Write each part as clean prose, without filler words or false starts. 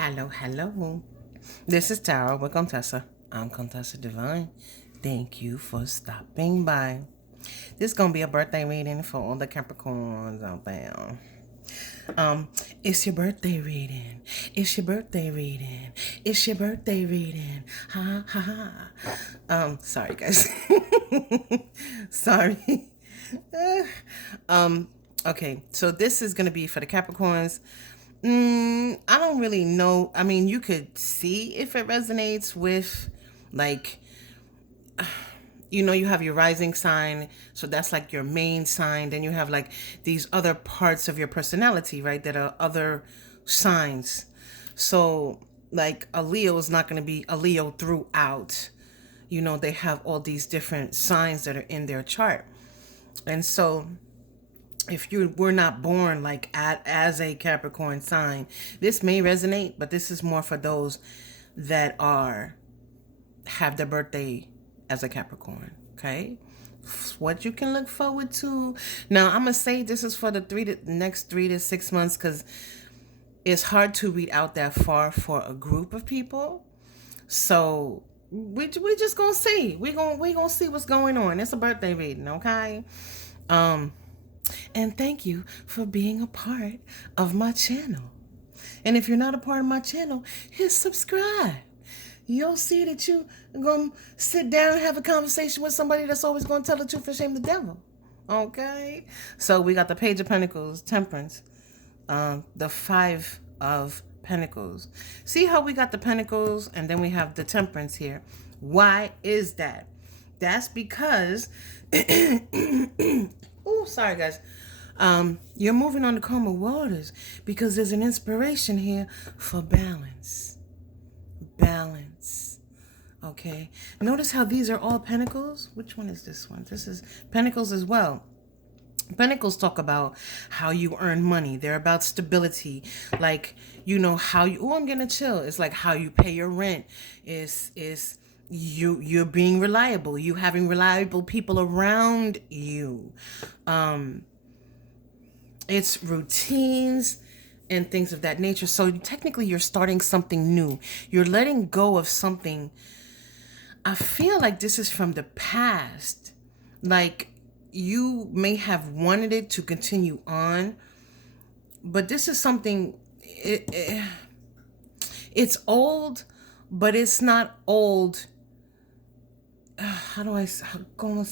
Hello. This is Tara with Contessa. I'm Contessa Divine. Thank you for stopping by. This is gonna be a birthday reading for all the Capricorns out there. It's your birthday reading. It's your birthday reading. It's your birthday reading. Ha ha ha. Sorry guys. Sorry. Okay, so this is gonna be for the Capricorns. I don't really know. I mean, you could see if it resonates with, like, you have your rising sign, so that's like your main sign. Then you have like these other parts of your personality, right? That are other signs. So, like, a Leo is not going to be a Leo throughout. They have all these different signs that are in their chart, and so if you were not born like as a Capricorn sign, this may resonate, but this is more for those that have their birthday as a Capricorn. Okay, what you can look forward to. Now I'm gonna say this is for the next 3 to 6 months, because it's hard to read out that far for a group of people. So we just gonna see. We gonna see what's going on. It's a birthday reading, okay? And thank you for being a part of my channel. And if you're not a part of my channel, hit subscribe. You'll see that you're going to sit down and have a conversation with somebody that's always going to tell the truth and shame the devil. Okay? So we got the Page of Pentacles, Temperance, the Five of Pentacles. See how we got the Pentacles and then we have the Temperance here. Why is that? That's because... Oh, sorry, guys. You're moving on the calmer waters because there's an inspiration here for balance. Balance. Okay. Notice how these are all Pentacles. Which one is this one? This is Pentacles as well. Pentacles talk about how you earn money. They're about stability. Like, how you... Oh, I'm gonna chill. It's like how you pay your rent. Is you're being reliable, you having reliable people around you. It's routines and things of that nature. So technically you're starting something new. You're letting go of something. I feel like this is from the past. Like, you may have wanted it to continue on, but this is something, it's old, but it's not old. How do I go?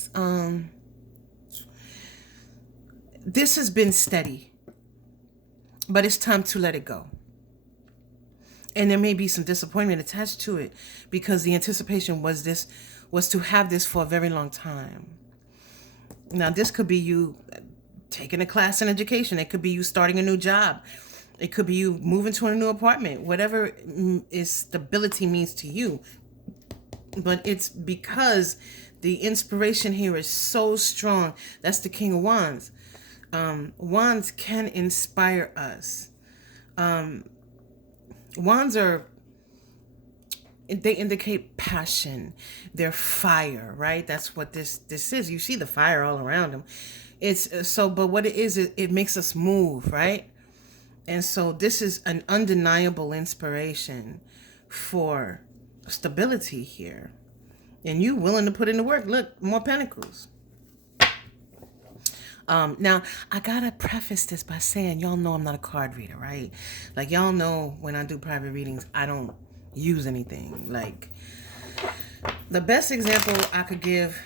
This has been steady, but it's time to let it go. And there may be some disappointment attached to it because the anticipation was to have this for a very long time. Now, this could be you taking a class in education. It could be you starting a new job. It could be you moving to a new apartment. Whatever is stability means to you. But it's because the inspiration here is so strong. That's the King of Wands. Wands can inspire us. Wands they indicate passion. They're fire, right? That's what this is. You see the fire all around them. But what it is, it makes us move, right? And so this is an undeniable inspiration for stability here. And you willing to put in the work. Look, more Pentacles. Now, I gotta preface this by saying, y'all know I'm not a card reader, right? Like, y'all know when I do private readings, I don't use anything. Like, the best example I could give,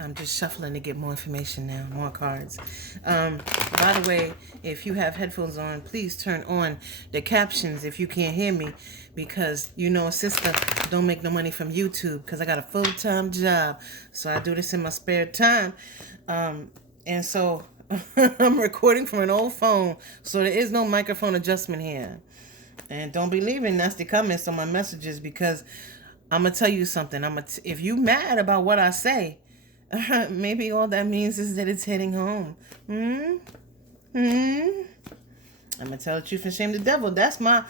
I'm just shuffling to get more information now, more cards. By the way, if you have headphones on, please turn on the captions if you can't hear me, because a sister don't make no money from YouTube because I got a full-time job. So I do this in my spare time. And so I'm recording from an old phone, so there is no microphone adjustment here. And don't be leaving nasty comments on my messages, because I'm going to tell you something. If you mad about what I say, maybe all that means is that it's heading home. I'm going to tell the truth and shame the devil. That's my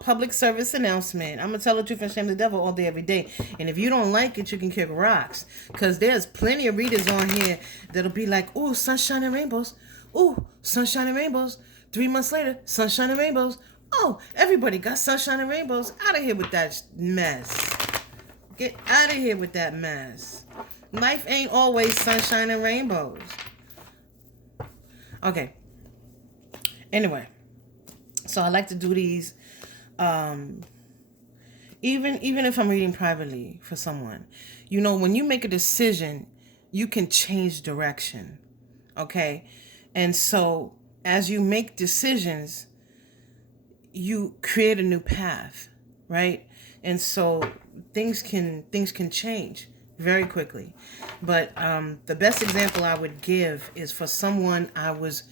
public service announcement. I'm going to tell the truth and shame the devil all day, every day. And if you don't like it, you can kick rocks. Because there's plenty of readers on here that'll be like, ooh, sunshine and rainbows. Ooh, sunshine and rainbows. 3 months later, sunshine and rainbows. Oh, everybody got sunshine and rainbows. Out of here with that mess. Get out of here with that mess. Life ain't always sunshine and rainbows. Okay. Anyway, so I like to do these, even if I'm reading privately for someone. You know, when you make a decision, you can change direction. Okay, and so as you make decisions, you create a new path, right? And so things can change very quickly. But the best example I would give is for someone I was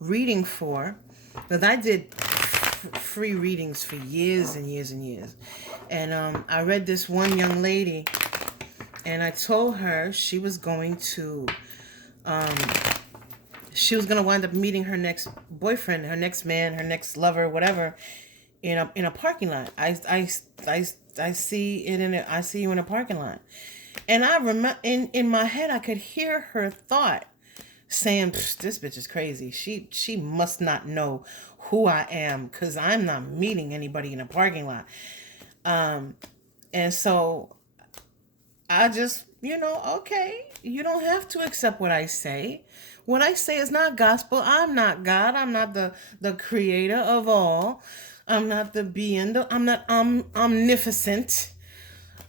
reading for, because I did free readings for years and years and years. And I read this one young lady, and I told her she was going to wind up meeting her next boyfriend, her next man, her next lover, whatever, in a parking lot. I see it I see you in a parking lot, and I remember in my head I could hear her thought saying, "This bitch is crazy. She must not know who I am, because I'm not meeting anybody in a parking lot." And so I just, okay, you don't have to accept what I say. What I say is not gospel. I'm not God. I'm not the creator of all. I'm not the being. I'm not omnificent.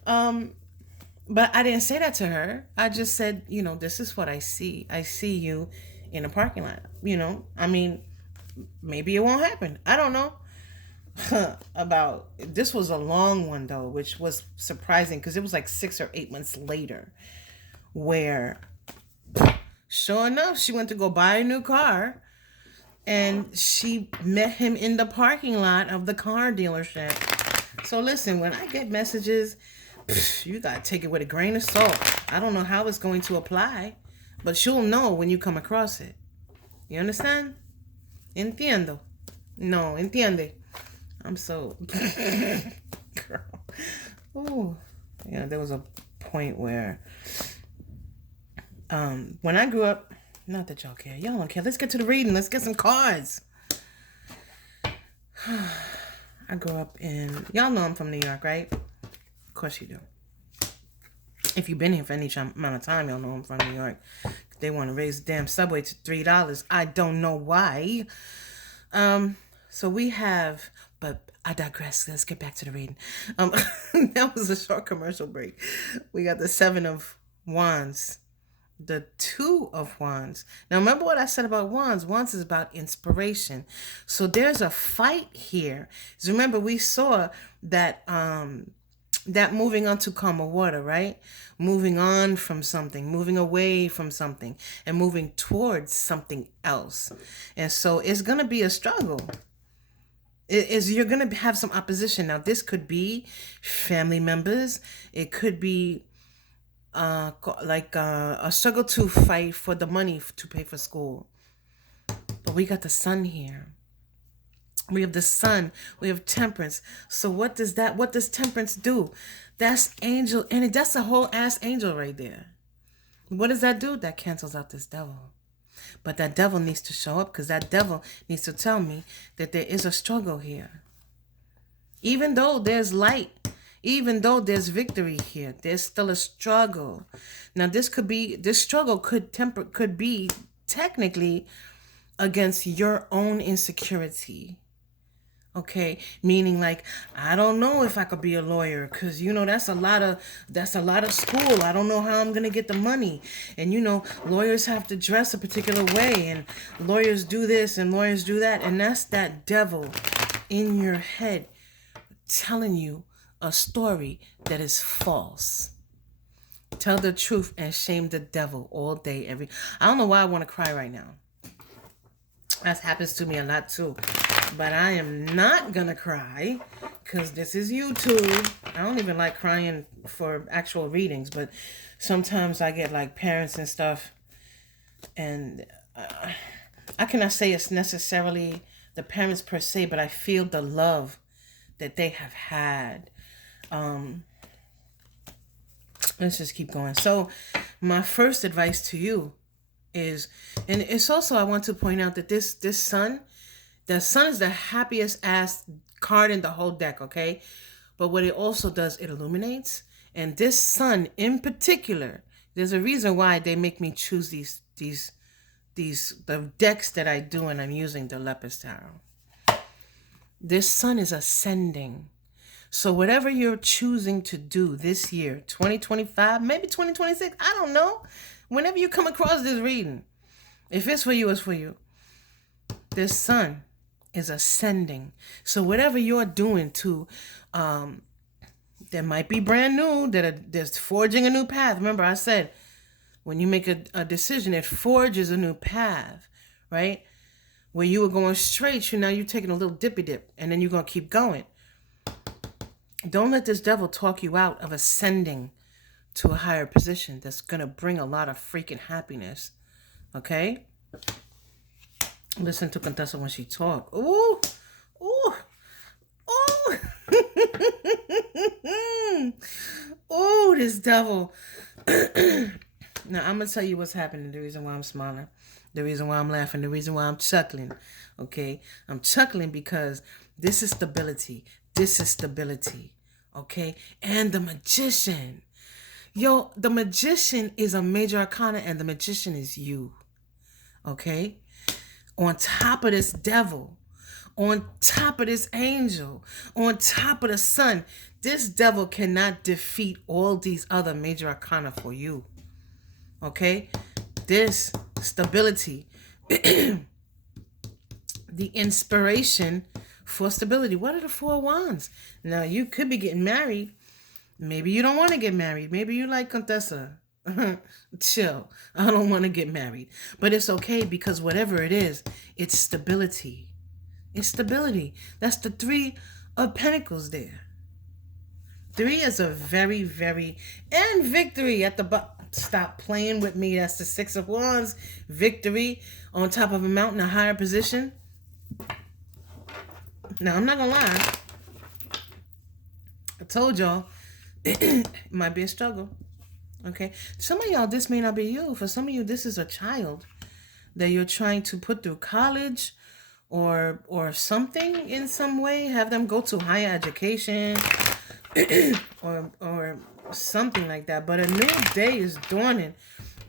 But I didn't say that to her. I just said, this is what I see. I see you in a parking lot. I mean, maybe it won't happen. I don't know. This was a long one though, which was surprising because it was like 6 or 8 months later, where sure enough she went to go buy a new car, and she met him in the parking lot of the car dealership. So listen, when I get messages, you gotta take it with a grain of salt. I don't know how it's going to apply, but you'll know when you come across it. You understand? Entiendo. No, entiende. I'm so girl. Oh, yeah. There was a point where, when I grew up, not that y'all care. Y'all don't care. Let's get to the reading. Let's get some cards. I grew up y'all know I'm from New York, right? Of course you do. If you've been here for any amount of time, y'all know I'm from New York. They want to raise the damn subway to $3. I don't know why. So we have, but I digress. Let's get back to the reading. That was a short commercial break. We got the 7 of Wands, the 2 of Wands. Now remember what I said about Wands. Wands is about inspiration. So there's a fight here. So remember we saw that that moving on to calmer water, right? Moving on from something, moving away from something, and moving towards something else. And so it's going to be a struggle. You're going to have some opposition. Now, this could be family members. It could be a struggle to fight for the money to pay for school. But we got the sun here. We have the sun. We have temperance. So what does temperance do? That's angel. And that's a whole ass angel right there. What does that do? That cancels out this devil. But that devil needs to show up, because that devil needs to tell me that there is a struggle here. Even though there's light, even though there's victory here, there's still a struggle. Now this struggle could be technically against your own insecurity. Okay, meaning like, I don't know if I could be a lawyer, because that's a lot of school. I don't know how I'm gonna get the money, and lawyers have to dress a particular way, and lawyers do this and lawyers do that, and that's that devil in your head telling you a story that is false. Tell the truth and shame the devil all day, I don't know why I want to cry right now. That happens to me a lot too. But I am not going to cry, because this is YouTube. I don't even like crying for actual readings, but sometimes I get like parents and stuff, and I cannot say it's necessarily the parents per se, but I feel the love that they have had. Let's just keep going. So my first advice to you is, and it's also, I want to point out that this sun The sun is the happiest ass card in the whole deck, okay? But what it also does, it illuminates. And this sun in particular, there's a reason why they make me choose the decks that I do, and I'm using the Lepus Tarot. This sun is ascending. So whatever you're choosing to do this year, 2025, maybe 2026, I don't know. Whenever you come across this reading, if it's for you, it's for you. This sun is ascending. So whatever you're doing to, that might be brand new, that's forging a new path. Remember I said, when you make a decision, it forges a new path, right? Where you were going straight, now you're taking a little dippy dip, and then you're going to keep going. Don't let this devil talk you out of ascending to a higher position that's going to bring a lot of freaking happiness, okay? Listen to Contessa when she talk. Ooh, ooh, ooh. Ooh, this devil. Now, I'm going to tell you what's happening, the reason why I'm smiling, the reason why I'm laughing, the reason why I'm chuckling, okay? I'm chuckling because this is stability. This is stability, okay? And the magician. Yo, the magician is a major arcana, and the magician is you, okay? On top of this devil, on top of this angel, on top of the sun, this devil cannot defeat all these other major arcana for you. Okay? This stability, the inspiration for stability. What are the 4 wands? Now, you could be getting married. Maybe you don't want to get married. Maybe you like Contessa. Chill. I don't want to get married. But it's okay, because whatever it is, it's stability. It's stability. That's the 3 of Pentacles there. 3 is a very, very... And victory at the bottom. Stop playing with me. That's the 6 of Wands. Victory on top of a mountain, a higher position. Now, I'm not going to lie. I told y'all, it might be a struggle. Okay? Some of y'all, this may not be you. For some of you, this is a child that you're trying to put through college or something in some way. Have them go to higher education or something like that. But a new day is dawning.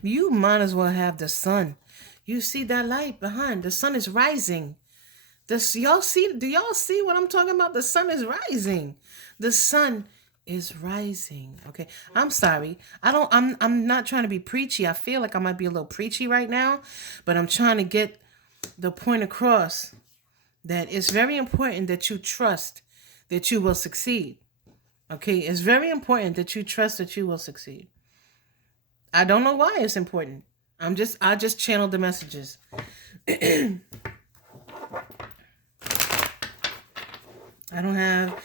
You might as well have the sun. You see that light behind. The sun is rising. Do y'all see what I'm talking about? The sun is rising. The sun is rising. Okay. I'm sorry. I'm not trying to be preachy. I feel like I might be a little preachy right now, but I'm trying to get the point across that it's very important that you trust that you will succeed. Okay. It's very important that you trust that you will succeed. I don't know why it's important. I just channeled the messages. I don't have,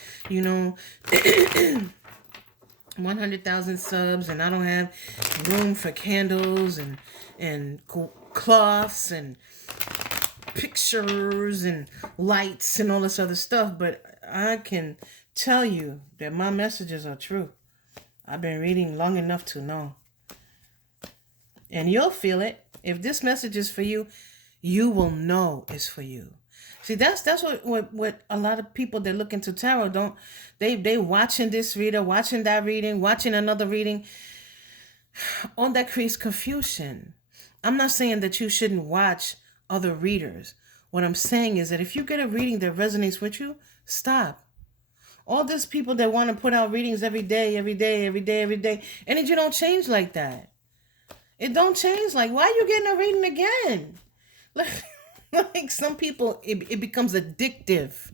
100,000 subs, and I don't have room for candles and cloths and pictures and lights and all this other stuff. But I can tell you that my messages are true. I've been reading long enough to know. And you'll feel it. If this message is for you, you will know it's for you. See, that's what a lot of people that look into tarot don't. They watching this reader, watching that reading, watching another reading. All that creates confusion. I'm not saying that you shouldn't watch other readers. What I'm saying is that if you get a reading that resonates with you, stop. All these people that want to put out readings every day, and it you don't change like that. It don't change. Like, why are you getting a reading again? Like some people, it becomes addictive.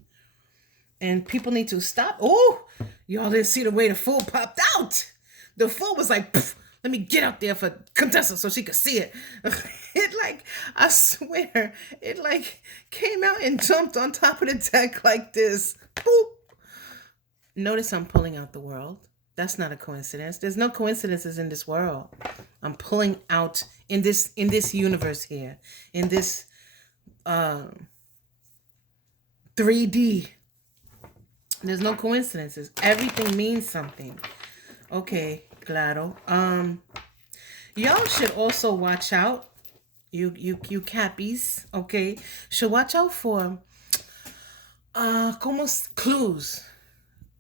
And people need to stop. Oh, y'all didn't see the way the fool popped out. The fool was like, let me get out there for Contessa so she could see it. I swear, it came out and jumped on top of the deck like this. Boop. Notice I'm pulling out the world. That's not a coincidence. There's no coincidences in this world. I'm pulling out in this universe here, in this 3D. There's no coincidences. Everything means something. Okay, claro. Y'all should also watch out. You cappies, okay, should watch out for Clues.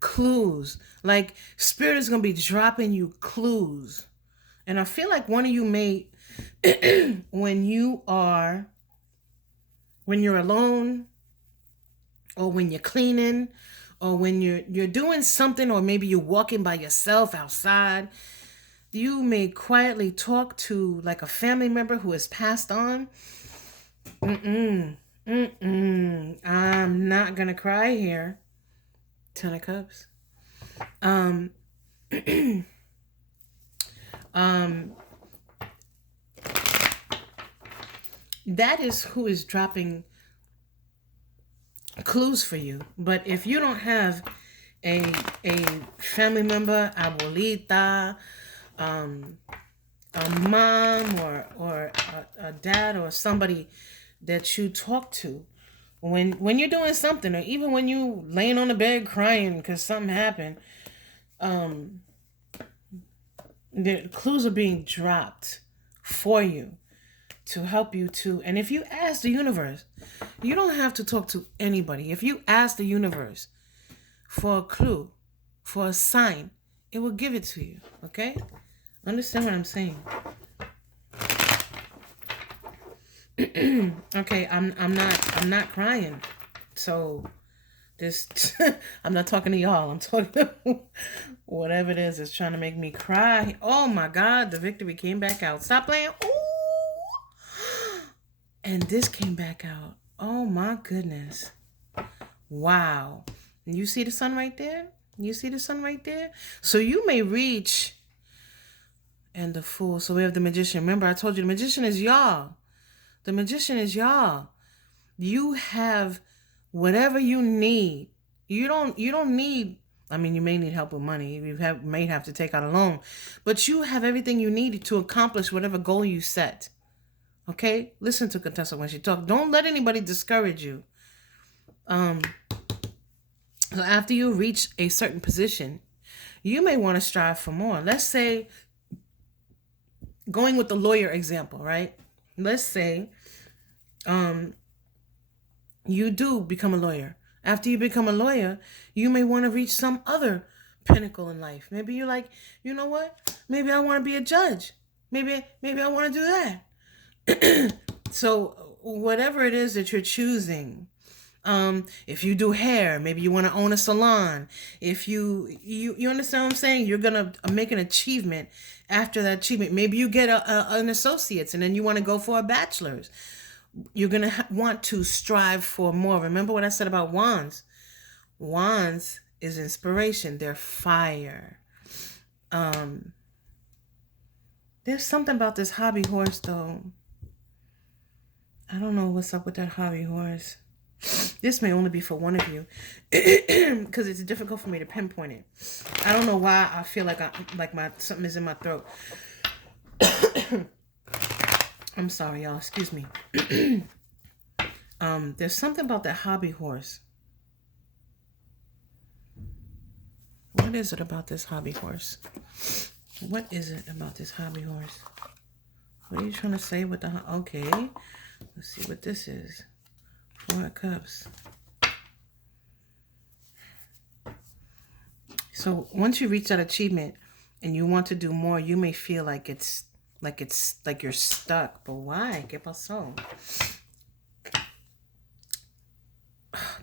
Clues. Like spirit is gonna be dropping you clues. And I feel like one of you may when you're alone, or when you're cleaning, or when you're doing something, or maybe you're walking by yourself outside, you may quietly talk to like a family member who has passed on. I'm not gonna cry here. Ten of Cups. Um, um, that is who is dropping clues for you. But if you don't have a a family member, abuelita, um, a mom, or a dad, or somebody that you talk to when you're doing something, or even when you laying on the bed crying because something happened, um, the clues are being dropped for you to help you to. And if you ask the universe, you don't have to talk to anybody. If you ask the universe for a clue, for a sign, it will give it to you. Okay? Understand what I'm saying? Okay, I'm not crying. So this I'm not talking to y'all. I'm talking to whatever it is that's trying to make me cry. Oh my God, the victory came back out. Stop playing. Ooh. And this came back out. Oh my goodness. Wow. You see the sun right there? You see the sun right there? So you may reach, and the Fool. So we have the Magician. Remember, I told you the Magician is y'all. The Magician is y'all. You have whatever you need. You don't need, I mean, you may need help with money. You may have to take out a loan. But you have everything you need to accomplish whatever goal you set. Okay? Listen to Contessa when she talks. Don't let anybody discourage you. So after you reach a certain position, you may want to strive for more. Let's say, going with the lawyer example, right? Let's say you do become a lawyer. After you become a lawyer, you may want to reach some other pinnacle in life. Maybe you're like, you know what? Maybe I want to be a judge. Maybe I want to do that. So whatever it is that you're choosing, if you do hair, maybe you want to own a salon. If you understand what I'm saying, you're gonna make an achievement. After that achievement, maybe you get an associate's, and then you want to go for a bachelor's. You're gonna want to strive for more. Remember what I said about wands. Wands is inspiration. They're fire. There's something about this hobby horse though. I don't know what's up with that hobby horse. This may only be for one of you because it's difficult for me to pinpoint it. I don't know why I feel like something is in my throat. I'm sorry, y'all. Excuse me. There's something about that hobby horse. What is it about this hobby horse? What is it about this hobby horse? What are you trying to say with the... Okay. Let's see what this is. 4 of Cups. So once you reach that achievement and you want to do more, you may feel like you're stuck. But why? ¿Qué pasó?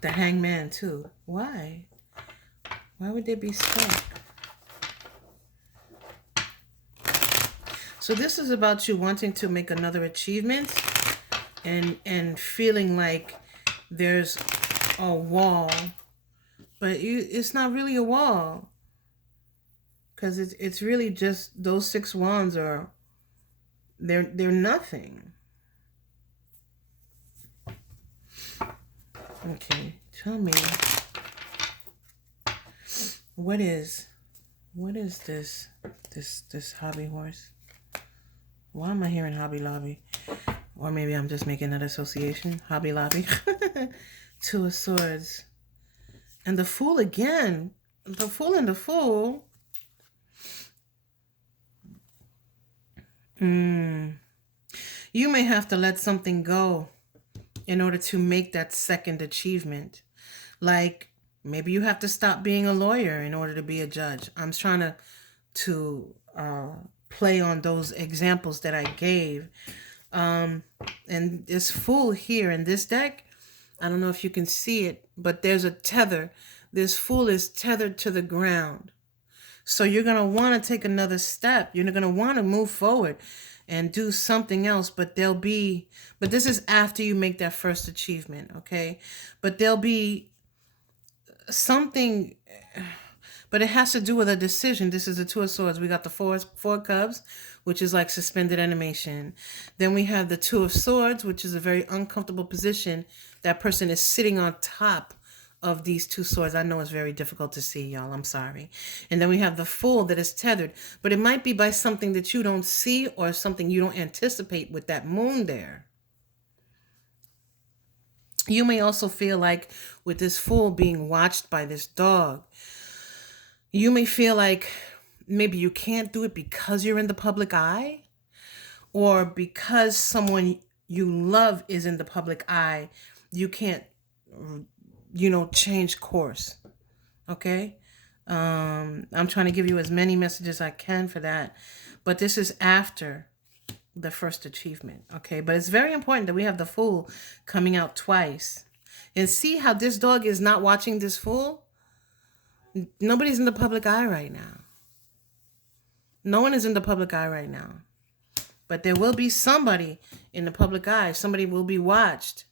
The Hangman too. Why? Why would they be stuck? So this is about you wanting to make another achievement and feeling like there's a wall, but it's not really a wall, because it's really just those 6 wands are they're nothing. Okay, tell me, what is this hobby horse? Why am I hearing Hobby Lobby? Or maybe I'm just making that association. Hobby Lobby. 2 of Swords. And the Fool again. The Fool and the Fool. You may have to let something go in order to make that second achievement. Like maybe you have to stop being a lawyer in order to be a judge. I'm trying to play on those examples that I gave. And this Fool here in this deck, I don't know if you can see it, but there's a tether. This Fool is tethered to the ground. So you're going to want to take another step. You're going to want to move forward and do something else, but this is after you make that first achievement, okay? But there'll be something, but it has to do with a decision. This is the Two of Swords. We got the four Cups, which is like suspended animation. Then we have the Two of Swords, which is a very uncomfortable position. That person is sitting on top of these two swords. I know it's very difficult to see, y'all. I'm sorry. And then we have the Fool that is tethered, but it might be by something that you don't see or something you don't anticipate with that moon there. You may also feel like with this Fool being watched by this dog, you may feel like maybe you can't do it because you're in the public eye, or because someone you love is in the public eye, you can't, change course. Okay? I'm trying to give you as many messages as I can for that. But this is after the first achievement. Okay? But it's very important that we have the Fool coming out twice. And see how this dog is not watching this Fool? Nobody's in the public eye right now. No one is in the public eye right now. But there will be somebody in the public eye. Somebody will be watched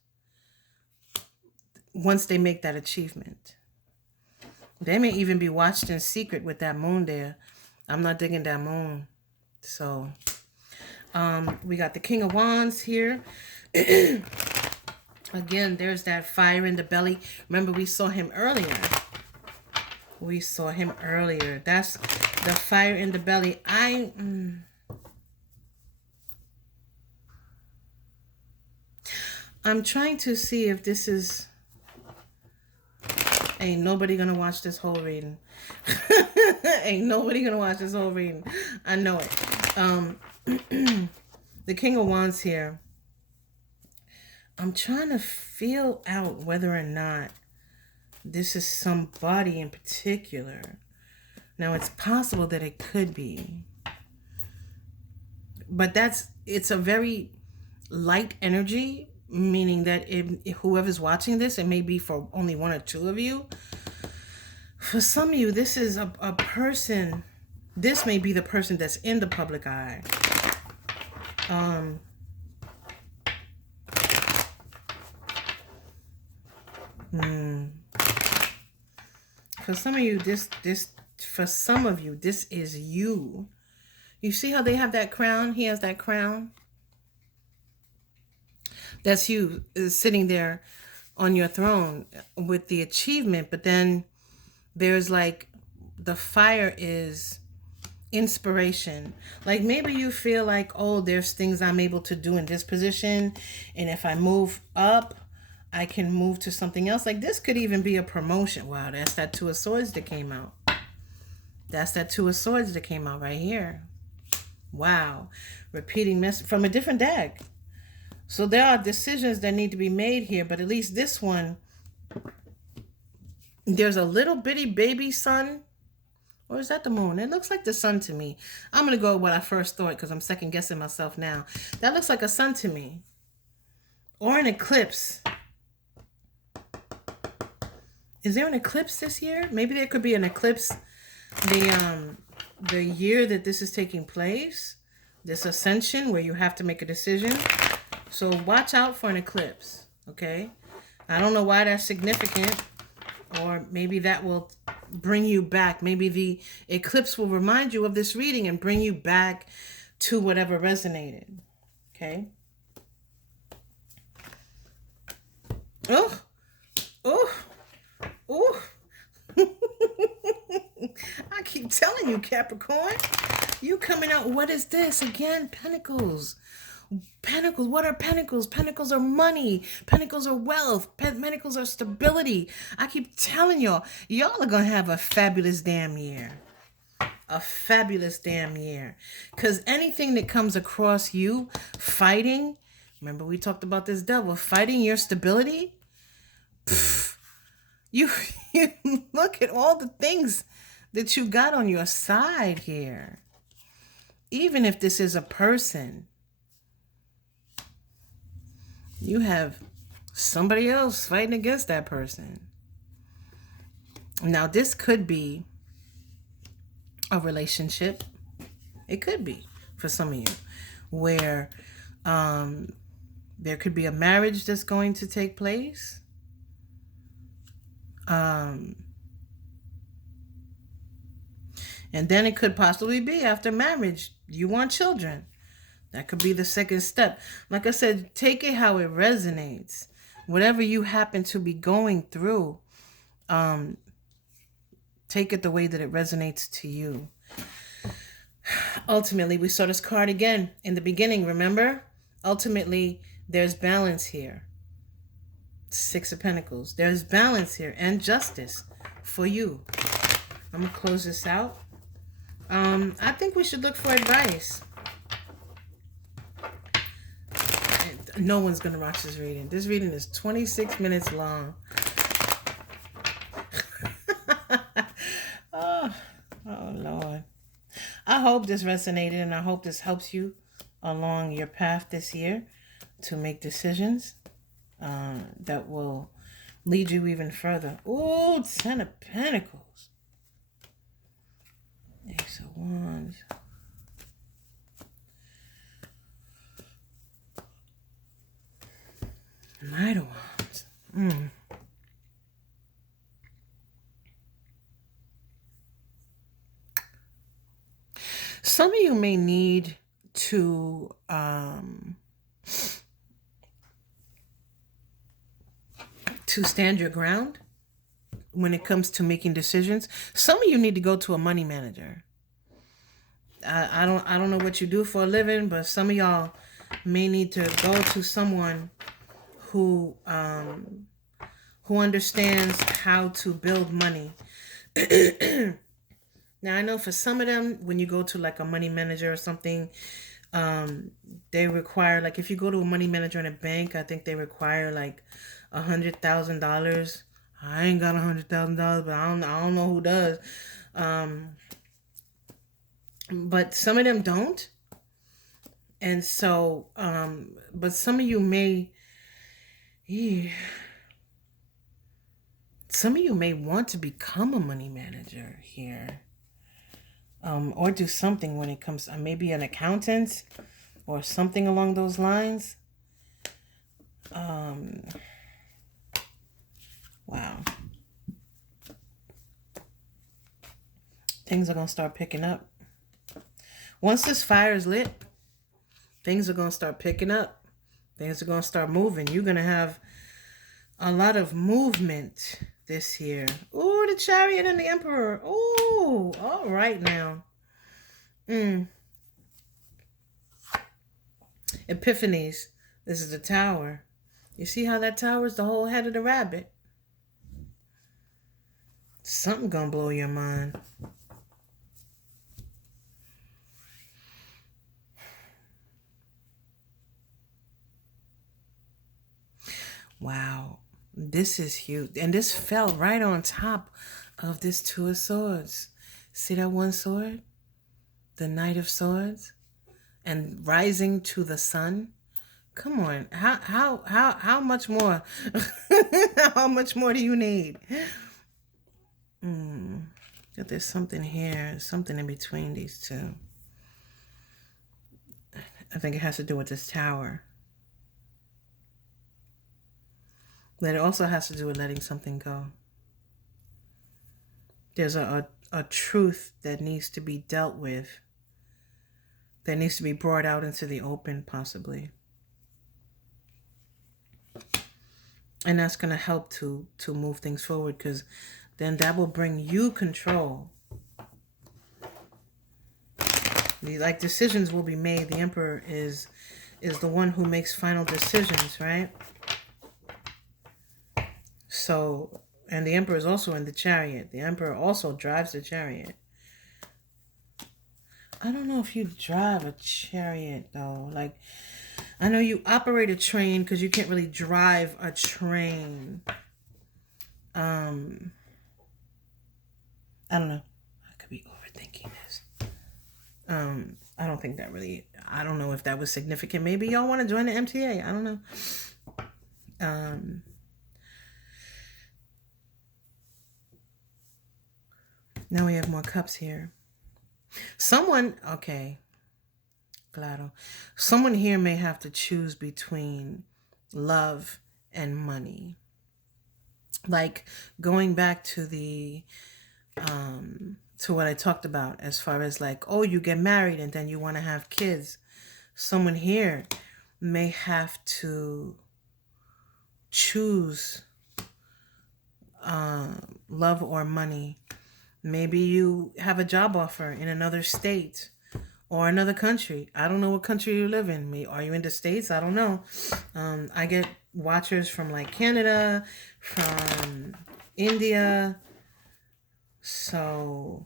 once they make that achievement. They may even be watched in secret with that moon there. I'm not digging that moon. So, we got the King of Wands here. Again, there's that fire in the belly. Remember, we saw him earlier. That's the fire in the belly. I'm trying to see if this is... Ain't nobody gonna watch this whole reading. Ain't nobody gonna watch this whole reading. I know it. The King of Wands here. I'm trying to feel out whether or not this is somebody in particular. Now, it's possible that it could be. But it's a very light energy, meaning that if whoever's watching this, it may be for only one or two of you. For some of you, this is a person, this may be the person that's in the public eye. For some of you, this is you. You see how they have that crown? He has that crown. That's you sitting there on your throne with the achievement. But then there's like the fire is inspiration. Like maybe you feel like, oh, there's things I'm able to do in this position. And if I move up, I can move to something else. Like this could even be a promotion. Wow, that's that Two of Swords that came out. That's that Two of Swords that came out right here. Wow. Repeating message from a different deck. So there are decisions that need to be made here, but at least this one, there's a little bitty baby sun. Or is that the moon? It looks like the sun to me. I'm going to go with what I first thought because I'm second guessing myself now. That looks like a sun to me. Or an eclipse. Is there an eclipse this year? Maybe there could be an eclipse the year that this is taking place. This ascension where you have to make a decision. So watch out for an eclipse, okay? I don't know why that's significant, or maybe that will bring you back. Maybe the eclipse will remind you of this reading and bring you back to whatever resonated, okay? Oh, oh, oh. I keep telling you, Capricorn, you coming out. What is this? Again, Pentacles. Pentacles. What are Pentacles? Pentacles are money. Pentacles are wealth. Pentacles are stability. I keep telling y'all are going to have a fabulous damn year. A fabulous damn year. Because anything that comes across you fighting, remember we talked about this devil, fighting your stability, You, you look at all the things that you got on your side here. Even if this is a person, you have somebody else fighting against that person. Now, this could be a relationship. It could be for some of you where there could be a marriage that's going to take place. And then it could possibly be after marriage, you want children. That could be the second step. Like I said, take it how it resonates. Whatever you happen to be going through, take it the way that it resonates to you. Ultimately, we saw this card again in the beginning, remember? Ultimately, there's balance here. Six of Pentacles. There's balance here and justice for you. I'm going to close this out. I think we should look for advice. No one's going to watch this reading. This reading is 26 minutes long. Oh, Lord. I hope this resonated, and I hope this helps you along your path this year to make decisions that will lead you even further. Ooh, 10 of Pentacles. Ace of Wands. Knight of Wands. Some of you may need to stand your ground when it comes to making decisions. Some of you need to go to a money manager. I don't know what you do for a living, but some of y'all may need to go to someone who understands how to build money. Now, I know for some of them, when you go to like a money manager or something, they require, like if you go to a money manager in a bank, I think they require like $100,000. I ain't got $100,000, but I don't know who does. But some of them don't. And so, but some of you may, some of you may want to become a money manager here. Or do something when it comes, maybe an accountant or something along those lines. Wow. Things are going to start picking up. Once this fire is lit, things are going to start picking up. Things are going to start moving. You're going to have a lot of movement this year. Ooh, the Chariot and the Emperor. Ooh, all right now. Epiphanies. This is the Tower. You see how that tower is the whole head of the rabbit? Something gonna blow your mind. Wow. This is huge. And this fell right on top of this Two of Swords. See that one sword? The Knight of Swords? And rising to the sun? Come on. How much more? How much more do you need? There's something here. Something in between these two. I think it has to do with this tower. But it also has to do with letting something go. There's a truth that needs to be dealt with, that needs to be brought out into the open, possibly. And that's going to help to move things forward, because then that will bring you control. Like, decisions will be made. The Emperor is the one who makes final decisions, right? So, and the Emperor is also in the Chariot. The Emperor also drives the Chariot. I don't know if you drive a chariot, though. Like, I know you operate a train because you can't really drive a train. Um, I don't know. I could be overthinking this. I don't think that really, I don't know if that was significant. Maybe y'all want to join the MTA. I don't know. Um, now we have more cups here. Someone, okay, claro. Someone here may have to choose between love and money. Like going back to the to what I talked about as far as like, oh, you get married and then you want to have kids. Someone here may have to choose love or money. Maybe you have a job offer in another state or another country. I don't know what country you live in. Are you in the States? I don't know. I get watchers from like Canada, from India. So,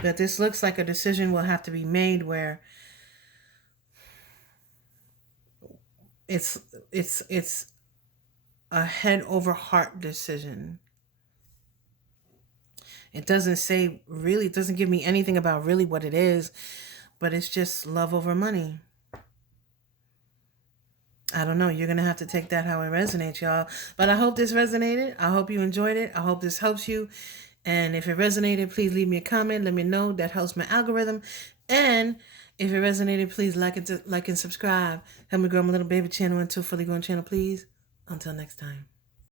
but this looks like a decision will have to be made where it's a head over heart decision. It doesn't say really, it doesn't give me anything about really what it is, but it's just love over money. I don't know. You're going to have to take that how it resonates, y'all. But I hope this resonated. I hope you enjoyed it. I hope this helps you. And if it resonated, please leave me a comment. Let me know. That helps my algorithm. And if it resonated, please like and subscribe. Help me grow my little baby channel into a fully grown channel, please. Until next time.